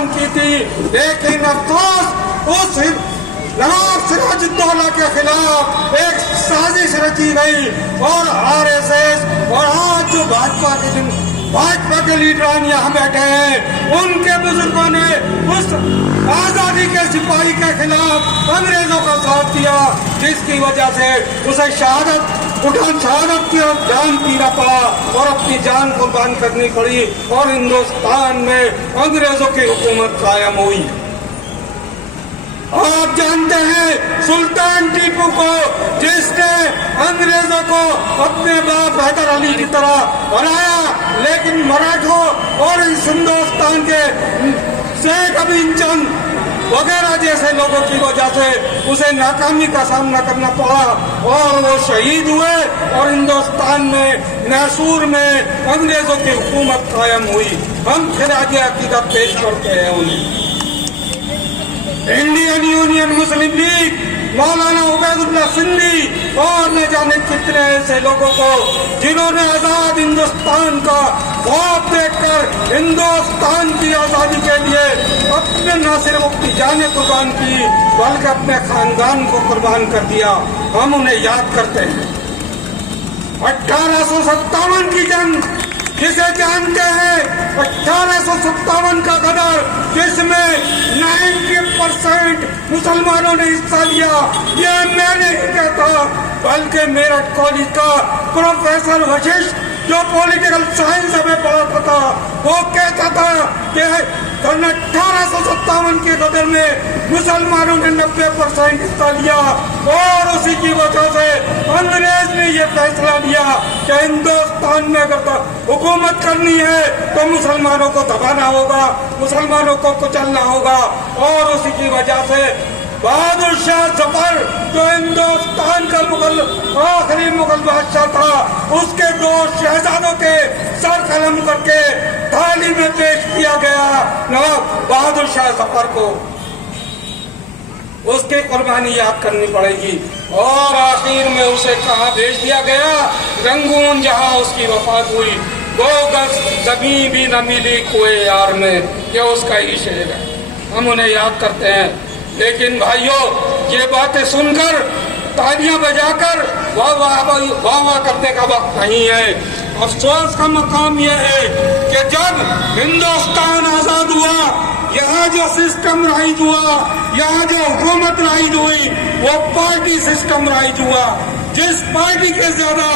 اعلان کی تھی، لیکن افسوس اس نواب سراج الدولہ کے خلاف ایک سازش رچی گئی اور RSS اور آج جو بھاجپا کے لیڈران یہاں بیٹھے ہیں، ان کے بزرگوں نے اس آزادی کے سپاہی کے خلاف انگریزوں کا ساتھ دیا، جس کی وجہ سے اسے شہادت کی جان پینا پڑا اور اپنی جان قربان کرنی پڑی اور ہندوستان میں انگریزوں کی حکومت قائم ہوئی۔ آپ جانتے ہیں سلطان ٹیپو کو، جس نے انگریزوں کو اپنے باپ حیدر علی کی طرح بنایا، لیکن مراٹھوں اور اس ہندوستان کے شیخ ابھی چند وغیرہ جیسے لوگوں کی وجہ سے اسے ناکامی کا سامنا کرنا پڑا اور وہ شہید ہوئے اور ہندوستان میں میسور میں انگریزوں کی حکومت قائم ہوئی۔ ہم خراج عقیدت پیش کرتے ہیں انہیں۔ انڈین یونین مسلم لیگ، مولانا عبید اللہ سندھی اور نہ جانے کتنے ایسے لوگوں کو جنہوں نے آزاد ہندوستان کا خواب دیکھ کر ہندوستان کی آزادی کے لیے اپنے نہ صرف اپنی جانیں قربان کی بلکہ اپنے خاندان کو قربان کر دیا، ہم انہیں یاد کرتے ہیں۔ 1857 کی جنگ جسے جانتے ہیں، 1857 کا غدر جس میں 90% مسلمانوں نے حصہ لیا، یہ میں نہیں کہتا بلکہ میرٹھ کالج کا پروفیسر وششٹھ جو پولیٹیکل سائنس ہمیں پڑھاتا تھا وہ کہتا تھا کہ 1857 کے غدر میں مسلمانوں نے 90% حصہ لیا اور اسی کی وجہ سے انگریز نے یہ فیصلہ لیا کہ ہندوستان میں اگر حکومت کرنی ہے تو مسلمانوں کو دبانا ہوگا، مسلمانوں کو کچلنا ہوگا، اور اسی کی وجہ سے بہادر شاہ ظفر جو ہندوستان کا آخری مغل بادشاہ تھا، اس کے 2 شہزادوں کے سر قلم کر کے تھالی میں پیش کیا گیا نواب بہادر شاہ ظفر کو۔ اس کی قربانی یاد کرنی پڑے گی اور آخر میں اسے کہاں بھیج دیا گیا؟ رنگون، جہاں اس کی وفات ہوئی۔ 2 گز زمین بھی نہ ملی کوئے یار میں، یہ اس کا ہی شعر ہے، ہم انہیں یاد کرتے ہیں۔ لیکن بھائیوں، یہ باتیں سن کر تالیاں بجا کر واہ کرنے کا وقت نہیں ہے۔ افسوس کا مقام یہ ہے کہ جب ہندوستان آزاد ہوا، یہاں جو سسٹم رائج ہوا، یہاں جو حکومت رائج ہوئی، وہ پارٹی سسٹم رائج ہوا، جس پارٹی کے زیادہ